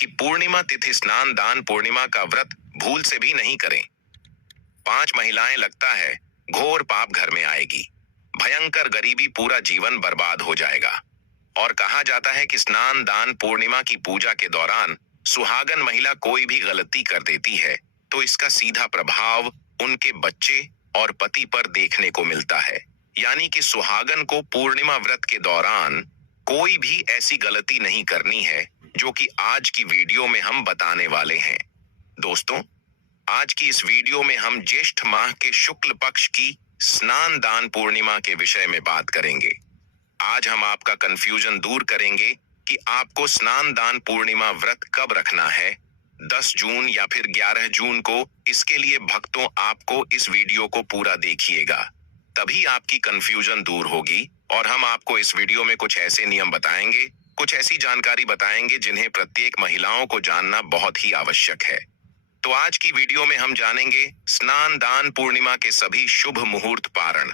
कि पूर्णिमा तिथि स्नान दान पूर्णिमा का व्रत भूल से भी नहीं करें। 5 महिलाएं लगता है घोर पाप घर में आएगी, भयंकर गरीबी, पूरा जीवन बर्बाद हो जाएगा। और कहा जाता है कि स्नान दान पूर्णिमा की पूजा के दौरान सुहागन महिला कोई भी गलती कर देती है तो इसका सीधा प्रभाव उनके बच्चे और पति पर देखने को मिलता है। यानी कि सुहागन को पूर्णिमा व्रत के दौरान कोई भी ऐसी गलती नहीं करनी है जो कि आज की वीडियो में हम बताने वाले हैं। दोस्तों, आज की इस वीडियो में हम ज्येष्ठ माह के शुक्ल पक्ष की स्नान दान पूर्णिमा के विषय में बात करेंगे। आज हम आपका कंफ्यूजन दूर करेंगे कि आपको स्नान दान पूर्णिमा व्रत कब रखना है, 10 जून या फिर 11 जून को। इसके लिए भक्तों आपको इस वीडियो को पूरा देखिएगा, तभी आपकी कंफ्यूजन दूर होगी। और हम आपको इस वीडियो में कुछ ऐसे नियम बताएंगे, कुछ ऐसी जानकारी बताएंगे जिन्हें प्रत्येक महिलाओं को जानना बहुत ही आवश्यक है। तो आज की वीडियो में हम जानेंगे स्नान दान पूर्णिमा के सभी शुभ मुहूर्त, पारण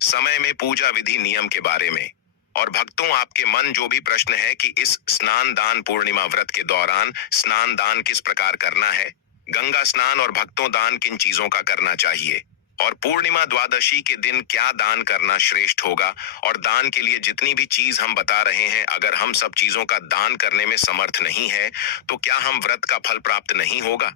समय में पूजा विधि, नियम के बारे में। और भक्तों, आपके मन जो भी प्रश्न है कि इस स्नान दान पूर्णिमा व्रत के दौरान स्नान दान किस प्रकार करना है, गंगा स्नान और भक्तों दान किन चीजों का करना चाहिए, और पूर्णिमा द्वादशी के दिन क्या दान करना श्रेष्ठ होगा, और दान के लिए जितनी भी चीज हम बता रहे हैं, अगर हम सब चीजों का दान करने में समर्थ नहीं है तो क्या हम व्रत का फल प्राप्त नहीं होगा।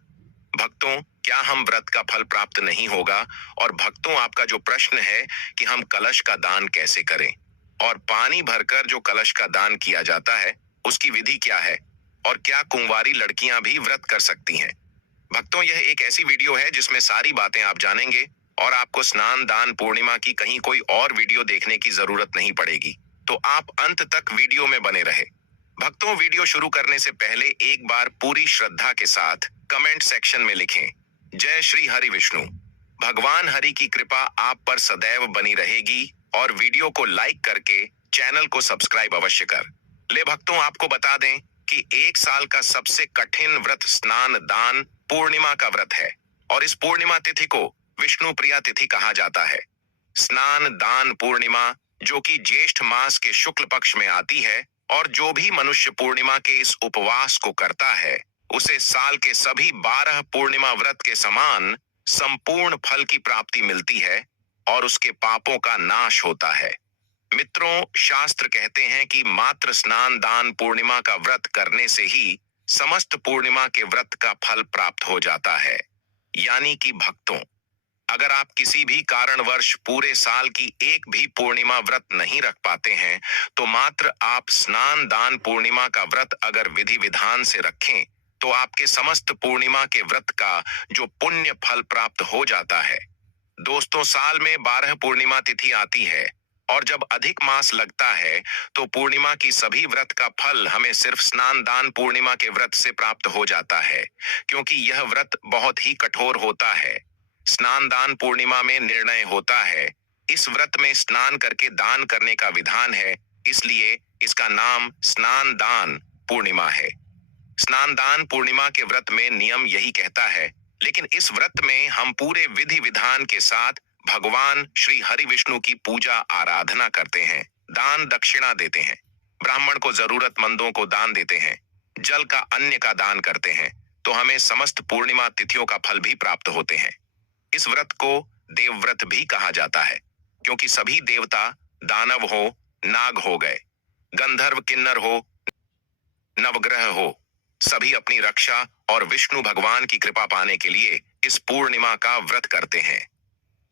भक्तों, क्या हम व्रत का फल प्राप्त नहीं होगा। और भक्तों, आपका जो प्रश्न है कि हम कलश का दान कैसे करें, और पानी भरकर जो कलश का दान किया जाता है उसकी विधि क्या है, और क्या कुंवारी लड़कियां भी व्रत कर सकती हैं। भक्तों, यह एक ऐसी वीडियो है जिसमें सारी बातें आप जानेंगे और आपको स्नान दान पूर्णिमा की कहीं कोई और वीडियो देखने की जरूरत नहीं पड़ेगी। तो आप अंत तक वीडियो में बने रहे। भक्तों, वीडियो शुरू करने से पहले एक बार पूरी श्रद्धा के साथ कमेंट सेक्शन में लिखें, जय श्री हरि विष्णु। भगवान हरि की कृपा आप पर सदैव बनी रहेगी। और वीडियो को लाइक करके चैनल को सब्सक्राइब अवश्य कर ले। भक्तों, आपको बता दें कि एक साल का सबसे कठिन व्रत स्नान दान पूर्णिमा का व्रत है, और इस पूर्णिमा तिथि को विष्णु प्रिया तिथि कहा जाता है। स्नान दान पूर्णिमा जो कि ज्येष्ठ मास के शुक्ल पक्ष में आती है, और जो भी मनुष्य पूर्णिमा के इस उपवास को करता है उसे साल के सभी 12 पूर्णिमा व्रत के समान संपूर्ण फल की प्राप्ति मिलती है और उसके पापों का नाश होता है। मित्रों, शास्त्र कहते हैं कि मात्र स्नान दान पूर्णिमा का व्रत करने से ही समस्त पूर्णिमा के व्रत का फल प्राप्त हो जाता है। यानी कि भक्तों, अगर आप किसी भी कारणवश पूरे साल की एक भी पूर्णिमा व्रत नहीं रख पाते हैं तो मात्र आप स्नान दान पूर्णिमा का व्रत अगर विधि विधान से रखें तो आपके समस्त पूर्णिमा के व्रत का जो पुण्य फल प्राप्त हो जाता है। दोस्तों, साल में 12 पूर्णिमा तिथि आती है, और जब अधिक मास लगता है तो पूर्णिमा की सभी व्रत का फल हमें सिर्फ स्नान दान पूर्णिमा के व्रत से प्राप्त हो जाता है, क्योंकि यह व्रत बहुत ही कठोर होता है। स्नान दान पूर्णिमा में निर्णय होता है, इस व्रत में स्नान करके दान करने का विधान है, इसलिए इसका नाम स्नान दान पूर्णिमा है। स्नान दान पूर्णिमा के व्रत में नियम यही कहता है, लेकिन इस व्रत में हम पूरे विधि विधान के साथ भगवान श्री हरि विष्णु की पूजा आराधना करते हैं, दान दक्षिणा देते हैं, ब्राह्मण को, जरूरतमंदों को दान देते हैं, जल का, अन्न का दान करते हैं, तो हमें समस्त पूर्णिमा तिथियों का फल भी प्राप्त होते हैं। इस व्रत को देवव्रत भी कहा जाता है, क्योंकि सभी देवता, दानव हो, नाग हो गए, गंधर्व, किन्नर हो, नवग्रह हो, सभी अपनी रक्षा और विष्णु भगवान की कृपा पाने के लिए इस पूर्णिमा का व्रत करते हैं।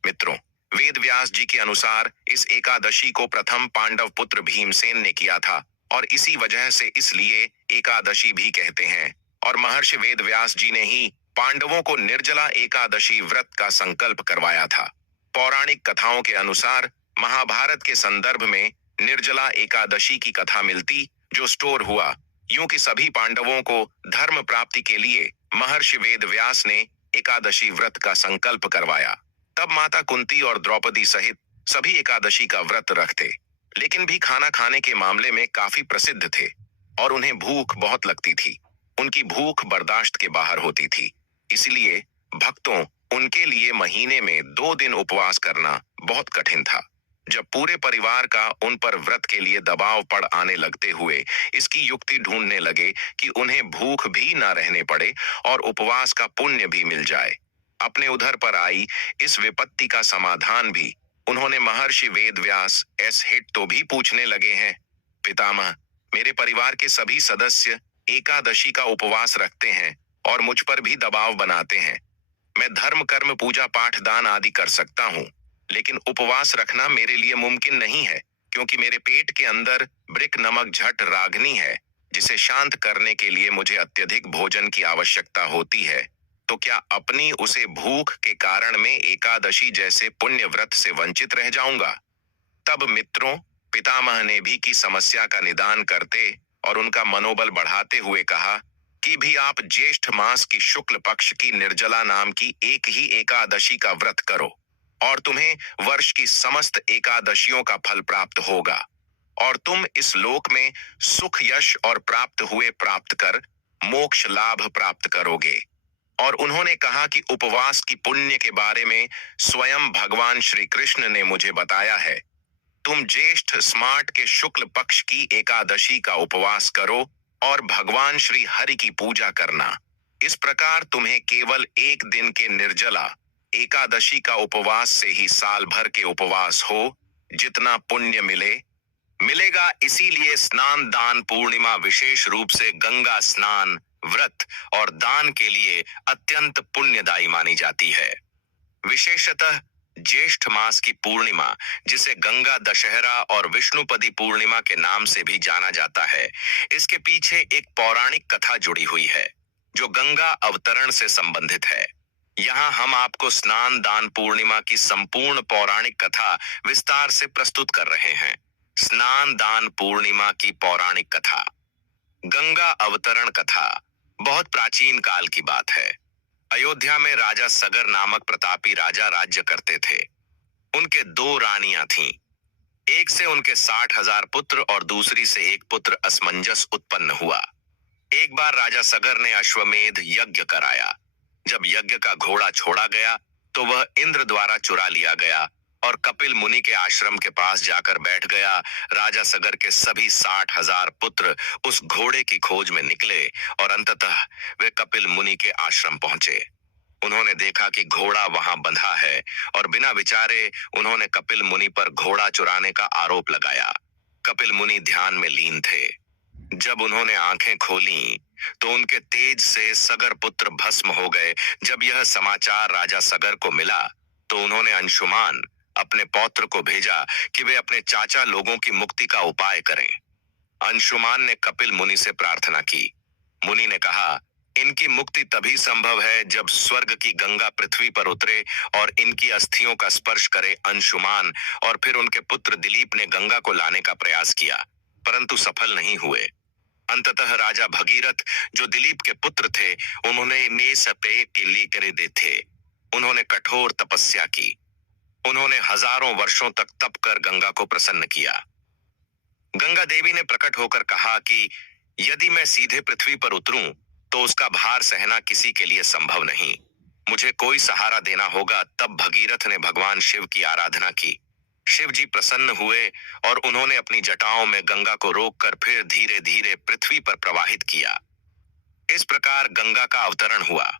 मित्रों, वेद व्यास जी के अनुसार इस एकादशी को प्रथम पांडव पुत्र भीमसेन ने किया था, और इसी वजह से इसलिए एकादशी भी कहते हैं। और महर्षि वेद व्यास जी ने ही पांडवों को निर्जला एकादशी व्रत का संकल्प करवाया था। पौराणिक कथाओं के अनुसार महाभारत के संदर्भ में निर्जला एकादशी की कथा मिलती, जो स्टोर हुआ यूं कि सभी पांडवों को धर्म प्राप्ति के लिए महर्षि वेद व्यास ने एकादशी व्रत का संकल्प करवाया। तब माता कुंती और द्रौपदी सहित सभी एकादशी का व्रत रखते, लेकिन भी खाना खाने के मामले में काफी प्रसिद्ध थे, और उन्हें भूख बहुत लगती थी। उनकी भूख बर्दाश्त के बाहर होती थी, इसलिए भक्तों, उनके लिए महीने में 2 दिन उपवास करना बहुत कठिन था। जब पूरे परिवार का उन पर व्रत के लिए दबाव पड़ आने लगते हुए इसकी युक्ति ढूंढने लगे कि उन्हें भूख भी ना रहने पड़े और उपवास का पुण्य भी मिल जाए। अपने उधर पर आई इस विपत्ति का समाधान भी उन्होंने महर्षि वेदव्यास एस हिट तो भी पूछने लगे हैं। पितामह, मेरे परिवार के सभी सदस्य एकादशी का उपवास रखते हैं और मुझ पर भी दबाव बनाते हैं। मैं धर्म कर्म पूजा पाठ दान आदि कर सकता हूँ, लेकिन उपवास रखना मेरे लिए मुमकिन नहीं है, क्योंकि मेरे पेट के अंदर ब्रिक नमक झट रागनी है, जिसे शांत करने के लिए मुझे अत्यधिक भोजन की आवश्यकता होती है। तो क्या अपनी उसे भूख के कारण में एकादशी जैसे पुण्य व्रत से वंचित रह जाऊंगा? तब मित्रों, पितामह ने भी की समस्या का निदान करते और उनका मनोबल बढ़ाते हुए कहा कि भी आप ज्येष्ठ मास की शुक्ल पक्ष की निर्जला नाम की एक ही एकादशी का व्रत करो और तुम्हें वर्ष की समस्त एकादशियों का फल प्राप्त होगा और तुम इस लोक में सुख यश और प्राप्त कर मोक्ष लाभ प्राप्त करोगे। और उन्होंने कहा कि उपवास की पुण्य के बारे में स्वयं भगवान श्री कृष्ण ने मुझे बताया है। तुम ज्येष्ठ स्मार्ट के शुक्ल पक्ष की एकादशी का उपवास करो और भगवान श्री हरि की पूजा करना। इस प्रकार तुम्हें केवल एक दिन के निर्जला एकादशी का उपवास से ही साल भर के उपवास हो जितना पुण्य मिलेगा। इसीलिए स्नान दान पूर्णिमा विशेष रूप से गंगा स्नान व्रत और दान के लिए अत्यंत पुण्यदायी मानी जाती है। विशेषतः ज्येष्ठ मास की पूर्णिमा, जिसे गंगा दशहरा और विष्णुपदी पूर्णिमा के नाम से भी जाना जाता है, इसके पीछे एक पौराणिक कथा जुड़ी हुई है जो गंगा अवतरण से संबंधित है। यहाँ हम आपको स्नान दान पूर्णिमा की संपूर्ण पौराणिक कथा विस्तार से प्रस्तुत कर रहे हैं। स्नान दान पूर्णिमा की पौराणिक कथा। गंगा अवतरण कथा बहुत प्राचीन काल की बात है। अयोध्या में राजा सगर नामक प्रतापी राजा राज्य करते थे। उनके दो रानियां थीं। एक से उनके 60,000 पुत्र और दूसरी से एक पुत्र असमंजस उत्पन्न हुआ। एक बार राजा सगर ने अश्वमेध यज्ञ कराया। जब यज्ञ का घोड़ा छोड़ा गया तो वह इंद्र द्वारा चुरा लिया गया और कपिल मुनि के आश्रम के पास जाकर बैठ गया। राजा सगर के सभी 60,000 पुत्र उस घोड़े की खोज में निकले और अंततः वे कपिल मुनि के आश्रम पहुंचे। उन्होंने देखा कि घोड़ा वहां बंधा है और बिना विचारे उन्होंने कपिल मुनि पर घोड़ा चुराने का आरोप लगाया। कपिल मुनि ध्यान में लीन थे। जब उन्होंने आंखें खोली तो उनके तेज से सगर पुत्र भस्म हो गए। जब यह समाचार राजा सगर को मिला तो उन्होंने अंशुमान अपने पौत्र को भेजा कि वे अपने चाचा लोगों की मुक्ति का उपाय करें। अंशुमान ने कपिल मुनि से प्रार्थना की। मुनि ने कहा, इनकी मुक्ति तभी संभव है जब स्वर्ग की गंगा पृथ्वी पर उतरे और इनकी अस्थियों का स्पर्श करे। अंशुमान और फिर उनके पुत्र दिलीप ने गंगा को लाने का प्रयास किया, परंतु सफल नहीं हुए। अंततः राजा भगीरथ, जो दिलीप के पुत्र थे, उन्होंने ने सपे के लिए करे दे थे। उन्होंने कठोर तपस्या की। उन्होंने हजारों वर्षों तक तप कर गंगा को प्रसन्न किया। गंगा देवी ने प्रकट होकर कहा कि यदि मैं सीधे पृथ्वी पर उतरूं तो उसका भार सहना किसी के लिए संभव नहीं। मुझे कोई सहारा देना होगा। तब भगीरथ ने भगवान शिव की आराधना की। शिव जी प्रसन्न हुए और उन्होंने अपनी जटाओं में गंगा को रोककर फिर धीरे धीरे पृथ्वी पर प्रवाहित किया। इस प्रकार गंगा का अवतरण हुआ।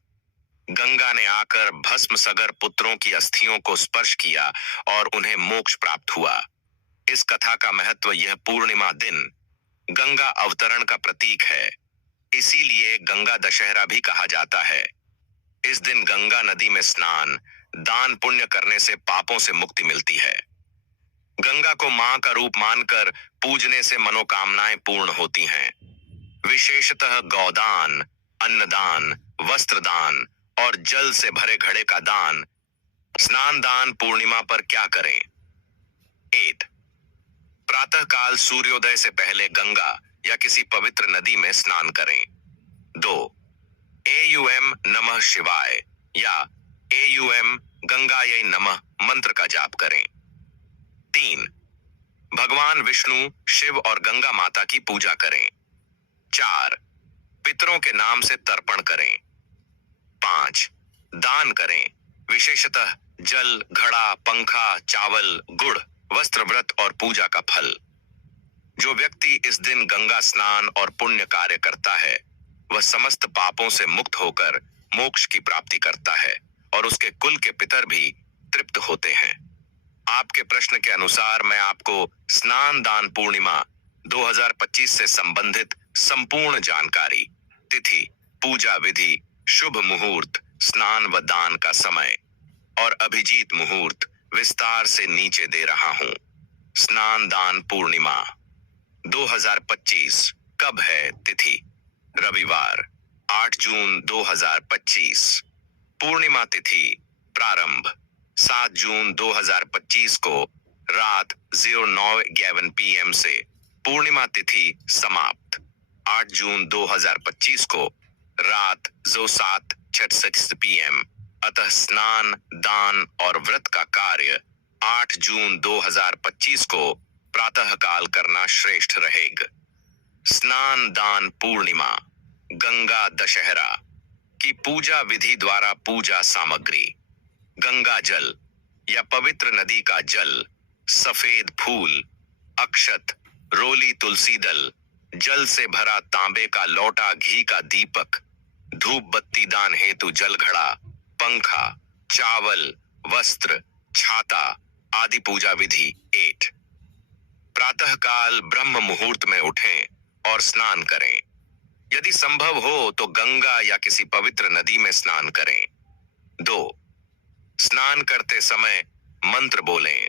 गंगा ने आकर भस्म सगर पुत्रों की अस्थियों को स्पर्श किया और उन्हें मोक्ष प्राप्त हुआ। इस कथा का महत्व यह पूर्णिमा दिन गंगा अवतरण का प्रतीक है। इसीलिए गंगा दशहरा भी कहा जाता है। इस दिन गंगा नदी में स्नान दान पुण्य करने से पापों से मुक्ति मिलती है। गंगा को मां का रूप मानकर पूजने से मनोकामनाएं पूर्ण होती हैं। विशेषतः गौदान, अन्नदान, वस्त्रदान और जल से भरे घड़े का दान। स्नान दान पूर्णिमा पर क्या करें? 8. प्रातः काल सूर्योदय से पहले गंगा या किसी पवित्र नदी में स्नान करें। 2. एयुएम नमः शिवाय या एयुएम गंगायै नमः मंत्र का जाप करें। 3. भगवान विष्णु, शिव और गंगा माता की पूजा करें। 4. पितरों के नाम से तर्पण करें। 5. दान करें, विशेषतः जल, घड़ा, पंखा, चावल, गुड़ वस्त्र व्रत और पूजा का फल। जो व्यक्ति इस दिन गंगा स्नान और पुण्य कार्य करता है वह समस्त पापों से मुक्त होकर मोक्ष की प्राप्ति करता है और उसके कुल के पितर भी तृप्त होते हैं। आपके प्रश्न के अनुसार मैं आपको स्नान दान पूर्णिमा 2025 से संबंधित संपूर्ण जानकारी, तिथि, पूजा विधि, शुभ मुहूर्त, स्नान व दान का समय और अभिजीत मुहूर्त विस्तार से नीचे दे रहा हूं। स्नान दान पूर्णिमा 2025 कब है? तिथि रविवार 8 जून 2025। पूर्णिमा तिथि प्रारंभ 7 जून 2025 को रात 09:11 PM से पूर्णिमा तिथि समाप्त 8 जून 2025 को रात 07:66 PM। अतः स्नान दान और व्रत का कार्य 8 जून 2025 को प्रातः काल करना श्रेष्ठ रहेगा। स्नान दान पूर्णिमा गंगा दशहरा की पूजा विधि द्वारा पूजा सामग्री, गंगा जल या पवित्र नदी का जल, सफेद फूल, अक्षत, रोली तुलसी दल, जल से भरा तांबे का लोटा, घी का दीपक, धूप बत्ती दान हेतु जल घड़ा, पंखा, चावल, वस्त्र, छाता आदि पूजा विधि। 8 प्रातः काल ब्रह्म मुहूर्त में उठें और स्नान करें। यदि संभव हो तो गंगा या किसी पवित्र नदी में स्नान करें। 2 स्नान करते समय मंत्र बोलें।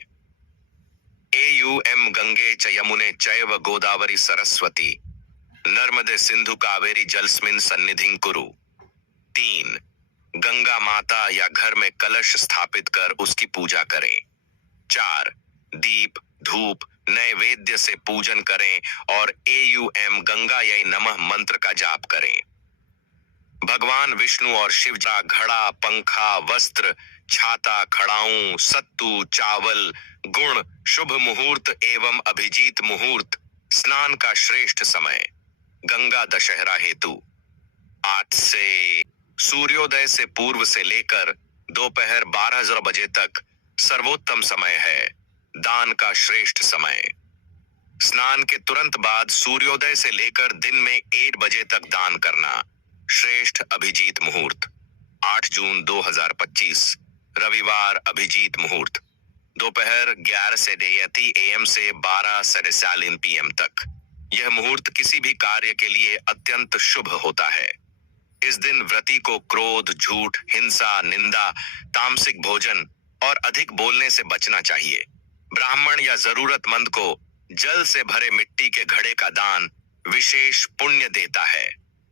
एयुएम गंगे च यमुने चैव गोदावरी सरस्वती नर्मदे सिंधु कावेरी जलस्मिन् सन्निधिं कुरु। 3 गंगा माता या घर में कलश स्थापित कर उसकी पूजा करें। 4 दीप धूप नैवेद्य से पूजन करें और एयुएम गंगायै नमः मंत्र का जाप करें। भगवान विष्णु और शिव का घड़ा, पंखा, वस्त्र, छाता, खड़ाऊं, सत्तू, चावल, गुण, शुभ मुहूर्त एवं अभिजीत मुहूर्त, स्नान का श्रेष्ठ समय, गंगा दशहरा हेतु 8 से सूर्योदय से पूर्व से लेकर दोपहर 12 बजे तक सर्वोत्तम समय है। दान का श्रेष्ठ समय, स्नान के तुरंत बाद सूर्योदय से लेकर दिन में 1 बजे तक दान करना श्रेष्ठ अभिजीत मुहूर्त। 8 जून 2025 रविवार अभिजीत मुहूर्त दोपहर 11:30 AM से 12:40 PM तक। यह मुहूर्त किसी भी कार्य के लिए अत्यंत शुभ होता है। इस दिन व्रती को क्रोध, झूठ, हिंसा, निंदा, तामसिक भोजन और अधिक बोलने से बचना चाहिए। ब्राह्मण या जरूरतमंद को जल से भरे मिट्टी के घड़े का दान विशेष पुण्य देता है।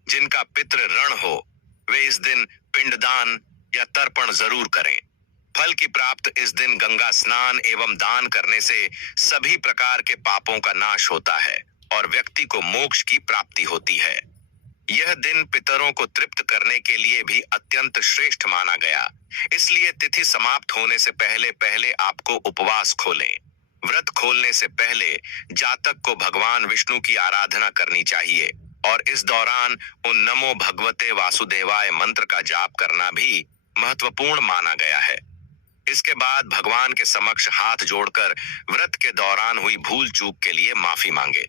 जिनका पितृ ऋण हो वे इस दिन पिंडदान या तर्पण जरूर करें। फल की प्राप्त इस दिन गंगा स्नान एवं दान करने से सभी प्रकार के पापों का नाश होता है और व्यक्ति को मोक्ष की प्राप्ति होती है। यह दिन पितरों को तृप्त करने के लिए भी अत्यंत श्रेष्ठ माना गया। इसलिए तिथि समाप्त होने से पहले पहले आपको उपवास खोलें। व्रत खोलने से पहले जातक को भगवान विष्णु की आराधना करनी चाहिए और इस दौरान उन नमो भगवते वासुदेवाय मंत्र का जाप करना भी महत्वपूर्ण माना गया है। इसके बाद भगवान के समक्ष हाथ जोड़कर व्रत के दौरान हुई भूल चूक के लिए माफी मांगे।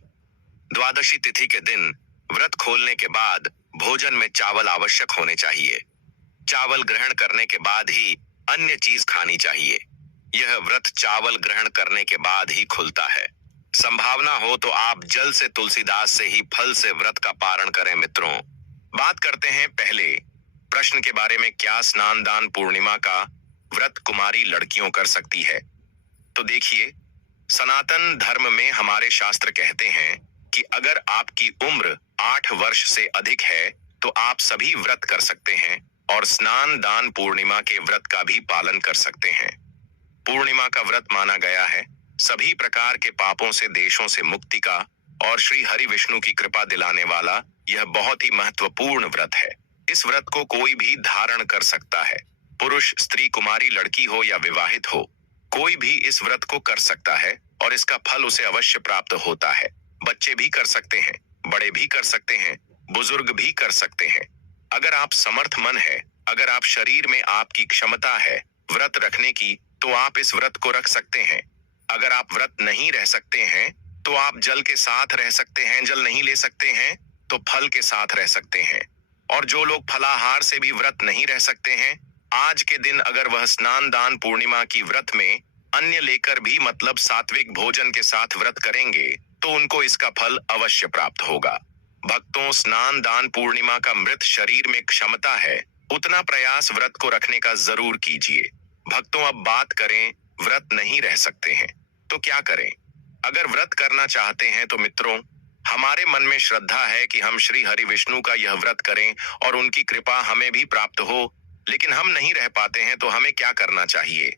द्वादशी तिथि के दिन व्रत खोलने के बाद भोजन में चावल आवश्यक होने चाहिए। चावल ग्रहण करने के बाद ही अन्य चीज खानी चाहिए। यह व्रत चावल ग्रहण करने के बाद ही खुलता है। संभावना हो तो आप जल से तुलसीदास से ही फल से व्रत का पारण करें। मित्रों, बात करते हैं पहले प्रश्न के बारे में, क्या स्नान दान पूर्णिमा का व्रत कुमारी लड़कियों कर सकती है? तो देखिए, सनातन धर्म में हमारे शास्त्र कहते हैं कि अगर आपकी उम्र 8 वर्ष से अधिक है तो आप सभी व्रत कर सकते हैं और स्नान दान पूर्णिमा के व्रत का भी पालन कर सकते हैं। पूर्णिमा का व्रत माना गया है सभी प्रकार के पापों से, देशों से मुक्ति का और श्री हरि विष्णु की कृपा दिलाने वाला यह बहुत ही महत्वपूर्ण व्रत है। इस व्रत को कोई भी धारण कर सकता है। पुरुष, स्त्री, कुमारी, लड़की हो या विवाहित हो, कोई भी इस व्रत को कर सकता है और इसका फल उसे अवश्य प्राप्त होता है। बच्चे भी कर सकते हैं, बड़े भी कर सकते हैं, बुजुर्ग भी कर सकते हैं। अगर आप समर्थमन है, अगर आप शरीर में आपकी क्षमता है व्रत रखने की, तो आप इस व्रत को रख सकते हैं। अगर आप व्रत नहीं रह सकते हैं तो आप जल के साथ रह सकते हैं, जल नहीं ले सकते हैं तो फल के साथ रह सकते हैं। और जो लोग फलाहार से भी व्रत नहीं रह सकते हैं, आज के दिन अगर वह स्नान दान पूर्णिमा की व्रत में अन्य लेकर भी मतलब सात्विक भोजन के साथ व्रत करेंगे तो उनको इसका फल अवश्य प्राप्त होगा। भक्तों, स्नान दान पूर्णिमा का मृत शरीर में क्षमता है, उतना प्रयास व्रत को रखने का जरूर कीजिए। भक्तों, अब बात करें व्रत नहीं रह सकते हैं तो क्या करें। अगर व्रत करना चाहते हैं तो मित्रों, हमारे मन में श्रद्धा है कि हम श्री हरि विष्णु का यह व्रत करें और उनकी कृपा हमें भी प्राप्त हो, लेकिन हम नहीं रह पाते हैं तो हमें क्या करना चाहिए।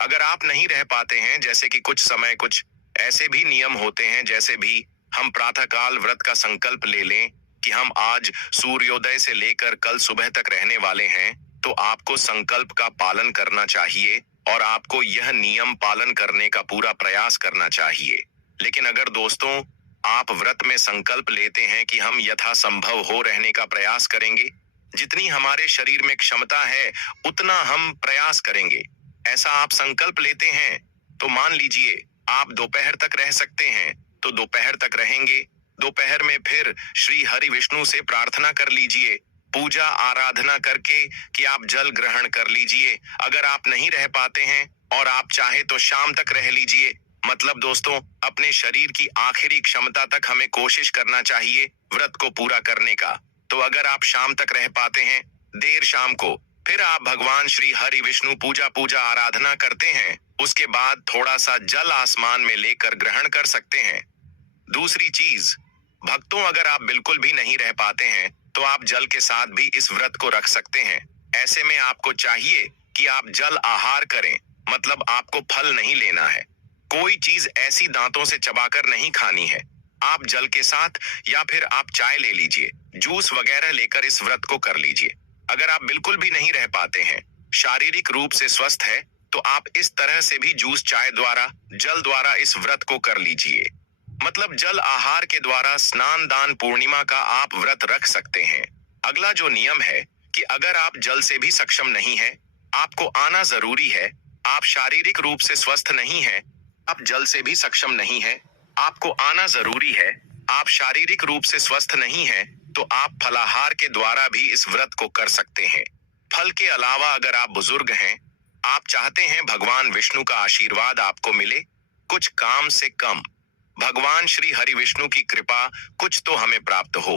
अगर आप नहीं रह पाते हैं, जैसे कि कुछ समय कुछ ऐसे भी नियम होते हैं, जैसे भी हम प्रातःकाल व्रत का संकल्प ले लें कि हम आज सूर्योदय से लेकर कल सुबह तक रहने वाले हैं, तो आपको संकल्प का पालन करना चाहिए और आपको यह नियम पालन करने का पूरा प्रयास करना चाहिए। लेकिन अगर दोस्तों आप व्रत में संकल्प लेते हैं कि हम यथासंभव हो रहने का प्रयास करेंगे, जितनी हमारे शरीर में क्षमता है उतना हम प्रयास करेंगे, ऐसा आप संकल्प लेते हैं, तो मान लीजिए आप दोपहर तक रह सकते हैं तो दोपहर तक रहेंगे। दोपहर में फिर श्री हरि विष्णु से प्रार्थना कर लीजिए, पूजा आराधना करके कि आप जल ग्रहण कर लीजिए। अगर आप नहीं रह पाते हैं और आप चाहे तो शाम तक रह लीजिए। मतलब दोस्तों, अपने शरीर की आखिरी क्षमता तक हमें कोशिश करना चाहिए व्रत को पूरा करने का। तो अगर आप शाम तक रह पाते हैं, देर शाम को, फिर आप भगवान श्री हरि विष्णु पूजा आराधना करते हैं, उसके बाद थोड़ा सा जल आसमान में लेकर ग्रहण कर सकते हैं। दूसरी चीज, भक्तों, अगर आप बिल्कुल भी नहीं रह पाते हैं तो आप जल के साथ भी इस व्रत को रख सकते हैं। ऐसे में आपको चाहिए कि आप जल आहार करें, मतलब आपको फल नहीं लेना है, कोई चीज ऐसी दांतों से चबाकर नहीं खानी है। आप जल के साथ या फिर आप चाय ले लीजिए, जूस वगैरह लेकर इस व्रत को कर लीजिए। अगर आप बिल्कुल भी नहीं रह पाते हैं, शारीरिक रूप से स्वस्थ है, तो आप इस तरह से भी जूस चाय द्वारा जल द्वारा इस व्रत को कर लीजिए। मतलब जल आहार के द्वारा स्नान दान पूर्णिमा का आप व्रत रख सकते हैं। अगला जो नियम है कि अगर आप जल से भी सक्षम नहीं है, आपको आना जरूरी है। आप शारीरिक रूप से स्वस्थ नहीं है, आप जल से भी सक्षम नहीं है, आपको आना जरूरी है। आप शारीरिक रूप से स्वस्थ नहीं है तो आप फलाहार के द्वारा भी इस व्रत को कर सकते हैं। फल के अलावा अगर आप बुजुर्ग हैं, आप चाहते हैं भगवान विष्णु का आशीर्वाद आपको मिले, कुछ काम से कम भगवान श्री हरि विष्णु की कृपा कुछ तो हमें प्राप्त हो,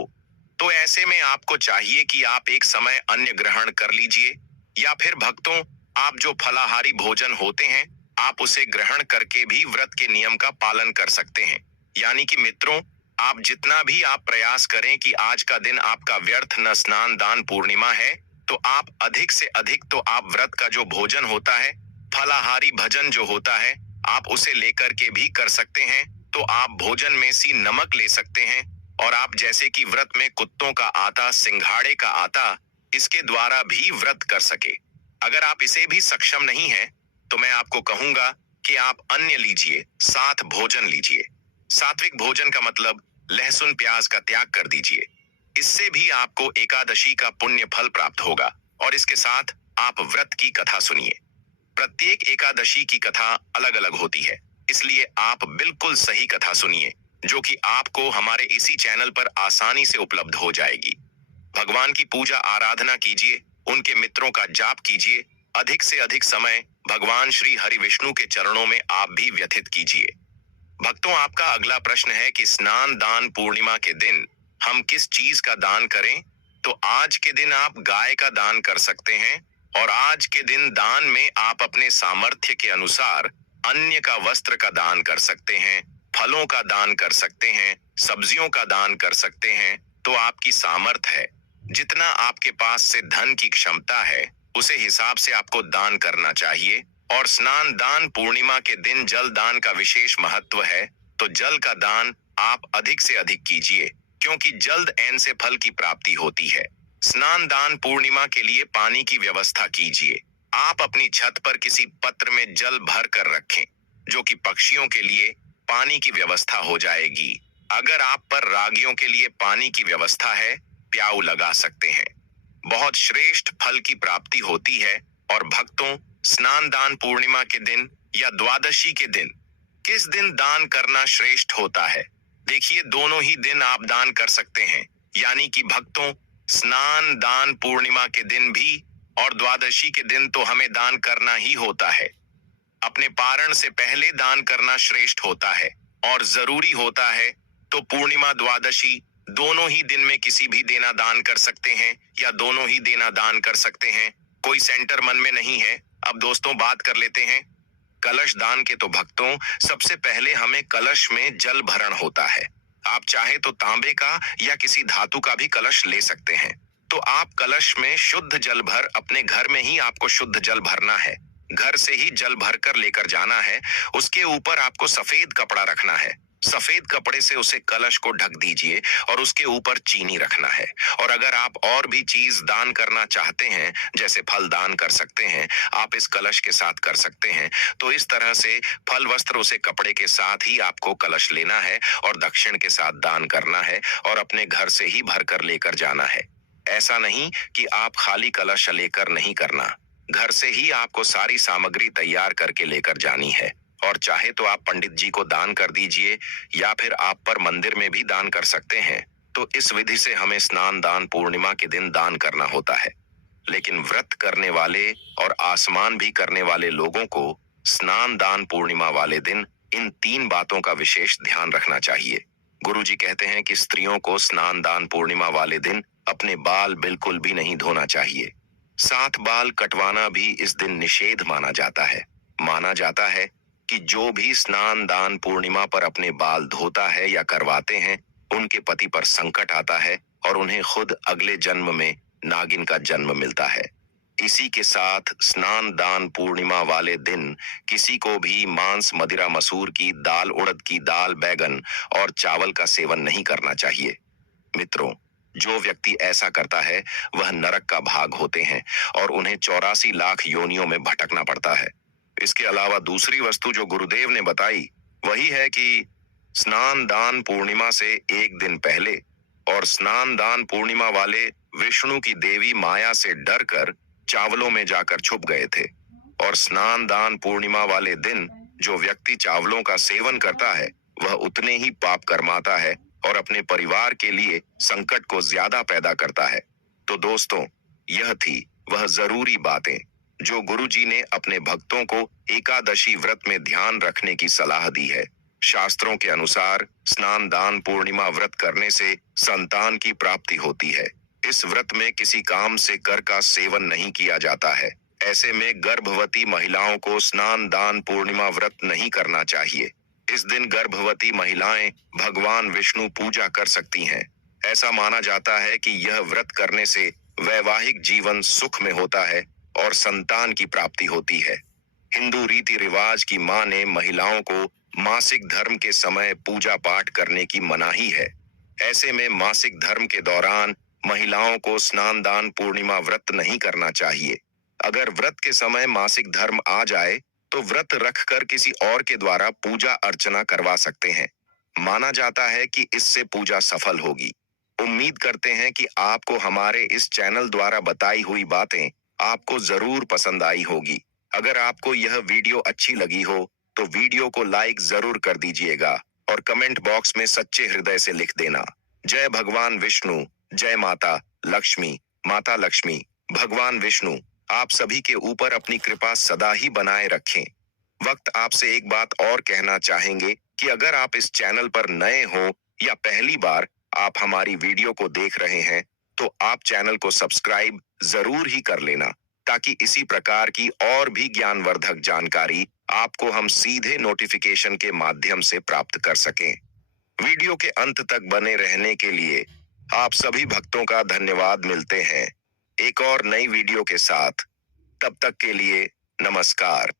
तो ऐसे में आपको चाहिए कि आप एक समय अन्न ग्रहण कर लीजिए, या फिर भक्तों आप जो फलाहारी भोजन होते हैं आप उसे ग्रहण करके भी व्रत के नियम का पालन कर सकते हैं। यानी कि मित्रों, आप जितना भी आप प्रयास करें कि आज का दिन आपका व्यर्थ न स्नान दान पूर्णिमा है, तो आप अधिक से अधिक तो आप व्रत का जो भोजन होता है, फलाहारी भजन जो होता है, आप उसे लेकर के भी कर सकते हैं। तो आप भोजन में सी नमक ले सकते हैं, और आप जैसे कि व्रत में कुत्तों का आता, सिंघाड़े का आता, इसके द्वारा भी व्रत कर सके। अगर आप इसे भी सक्षम नहीं है तो मैं आपको कहूंगा कि आप अन्न लीजिए, साथ भोजन लीजिए। सात्विक भोजन का मतलब लहसुन प्याज का त्याग कर दीजिए, इससे भी आपको एकादशी का पुण्य फल प्राप्त होगा। और इसके साथ आप व्रत की कथा सुनिए। प्रत्येक एकादशी की कथा अलग अलग होती है, इसलिए आप बिल्कुल सही कथा सुनिए, जो कि आपको हमारे इसी चैनल पर आसानी से उपलब्ध हो जाएगी। भगवान की पूजा आराधना कीजिए, उनके मित्रों का जाप कीजिए, अधिक से अधिक समय भगवान श्री हरि विष्णु के चरणों में आप भी व्यतीत कीजिए। भक्तों, आपका अगला प्रश्न है कि स्नान दान पूर्णिमा के दिन हम किस चीज का दान करें। तो आज के दिन आप गाय का दान कर सकते हैं, और आज के दिन दान में आप अपने सामर्थ्य के अनुसार अन्य का वस्त्र का दान कर सकते हैं, फलों का दान कर सकते हैं, सब्जियों का दान कर सकते हैं। तो आपकी सामर्थ्य है, जितना आपके पास से धन की क्षमता है उसे हिसाब से आपको दान करना चाहिए। और स्नान दान पूर्णिमा के दिन जल दान का विशेष महत्व है, तो जल का दान आप अधिक से अधिक कीजिए, क्योंकि जल्द ऐन से फल की प्राप्ति होती है। स्नान दान पूर्णिमा के लिए पानी की व्यवस्था कीजिए। आप अपनी छत पर किसी पत्र में जल भर कर रखें, जो कि पक्षियों के लिए पानी की व्यवस्था हो जाएगी। अगर आप पर रागियों के लिए पानी की व्यवस्था है, प्याऊ लगा सकते हैं, बहुत श्रेष्ठ फल की प्राप्ति होती है। और भक्तों, स्नान दान पूर्णिमा के दिन या द्वादशी के दिन किस दिन दान करना श्रेष्ठ होता है? देखिए, दोनों ही दिन आप दान कर सकते हैं, यानी कि भक्तों, स्नान दान पूर्णिमा के दिन भी और द्वादशी के दिन तो हमें दान करना ही होता है। अपने पारण से पहले दान करना श्रेष्ठ होता है और जरूरी होता है, तो पूर्णिमा द्वादशी दोनों ही दिन में किसी भी देना दान कर सकते हैं या दोनों ही देना दान कर सकते हैं, कोई सेंटर मन में नहीं है। अब दोस्तों बात कर लेते हैं कलश दान के। तो भक्तों, सबसे पहले हमें कलश में जल भरण होता है। आप चाहे तो तांबे का या किसी धातु का भी कलश ले सकते हैं। तो आप कलश में शुद्ध जल भर अपने घर में ही आपको शुद्ध जल भरना है, घर से ही जल भर कर लेकर जाना है। उसके ऊपर आपको सफेद कपड़ा रखना है, सफेद कपड़े से उसे कलश को ढक दीजिए और उसके ऊपर चीनी रखना है। और अगर आप और भी चीज दान करना चाहते हैं, जैसे फल दान कर सकते हैं, आप इस कलश के साथ कर सकते हैं। तो इस तरह से फल वस्त्रों से कपड़े के साथ ही आपको कलश लेना है और दक्षिण के साथ दान करना है और अपने घर से ही भर कर लेकर जाना है। ऐसा नहीं कि आप खाली कलश लेकर नहीं करना, घर से ही आपको सारी सामग्री तैयार करके लेकर जानी है। और चाहे तो आप पंडित जी को दान कर दीजिए या फिर आप पर मंदिर में भी दान कर सकते हैं। तो इस विधि से हमें स्नान दान पूर्णिमा के दिन दान करना होता है। लेकिन व्रत करने वाले और आसमान भी करने वाले लोगों को स्नान दान पूर्णिमा वाले दिन इन 3 बातों का विशेष ध्यान रखना चाहिए। गुरुजी कहते हैं कि स्त्रियों को स्नान दान पूर्णिमा वाले दिन अपने बाल बिल्कुल भी नहीं धोना चाहिए। साथ बाल कटवाना भी इस दिन निषेध माना जाता है। माना जाता है कि जो भी स्नान दान पूर्णिमा पर अपने बाल धोता है या करवाते हैं, उनके पति पर संकट आता है और उन्हें खुद अगले जन्म में नागिन का जन्म मिलता है। इसी के साथ स्नान दान पूर्णिमा वाले दिन किसी को भी मांस मदिरा मसूर की दाल उड़द की दाल बैगन और चावल का सेवन नहीं करना चाहिए। मित्रों, जो व्यक्ति ऐसा करता है वह नरक का भाग होते हैं और उन्हें 84 लाख योनियों में भटकना पड़ता है। इसके अलावा दूसरी वस्तु जो गुरुदेव ने बताई वही है कि स्नान दान पूर्णिमा से एक दिन पहले और स्नान दान पूर्णिमा वाले विष्णु की देवी माया से डरकर चावलों में जाकर छुप गए थे। और स्नान दान पूर्णिमा वाले दिन जो व्यक्ति चावलों का सेवन करता है वह उतने ही पाप कर्माता है और अपने परिवार के लिए संकट को ज्यादा पैदा करता है। तो दोस्तों, यह थी वह जरूरी बातें जो गुरुजी ने अपने भक्तों को एकादशी व्रत में ध्यान रखने की सलाह दी है। शास्त्रों के अनुसार स्नान दान पूर्णिमा व्रत करने से संतान की प्राप्ति होती है। इस व्रत में किसी काम से कर का सेवन नहीं किया जाता है। ऐसे में गर्भवती महिलाओं को स्नान दान पूर्णिमा व्रत नहीं करना चाहिए। इस दिन गर्भवती महिलाएं भगवान विष्णु पूजा कर सकती हैं। ऐसा माना जाता है कि यह व्रत करने से वैवाहिक जीवन सुख में होता है और संतान की प्राप्ति होती है। हिंदू रीति रिवाज की मां ने महिलाओं को मासिक धर्म के समय पूजा पाठ करने की मनाही है। ऐसे में मासिक धर्म के दौरान महिलाओं को स्नान दान पूर्णिमा व्रत नहीं करना चाहिए। अगर व्रत के समय मासिक धर्म आ जाए तो व्रत रखकर किसी और के द्वारा पूजा अर्चना करवा सकते हैं। माना जाता है कि इससे पूजा सफल होगी। उम्मीद करते हैं कि आपको हमारे इस चैनल द्वारा बताई हुई बातें आपको जरूर पसंद आई होगी। अगर आपको यह वीडियो अच्छी लगी हो तो वीडियो को लाइक जरूर कर दीजिएगा और कमेंट बॉक्स में सच्चे हृदय से लिख देना, जय भगवान विष्णु, जय माता लक्ष्मी। माता लक्ष्मी, भगवान विष्णु आप सभी के ऊपर अपनी कृपा सदा ही बनाए रखें। वक्त आपसे एक बात और कहना चाहेंगे कि अगर आप इस चैनल पर नए हो या पहली बार आप हमारी वीडियो को देख रहे हैं तो आप चैनल को सब्सक्राइब जरूर ही कर लेना, ताकि इसी प्रकार की और भी ज्ञानवर्धक जानकारी आपको हम सीधे नोटिफिकेशन के माध्यम से प्राप्त कर सकें। वीडियो के अंत तक बने रहने के लिए आप सभी भक्तों का धन्यवाद। मिलते हैं एक और नई वीडियो के साथ, तब तक के लिए नमस्कार।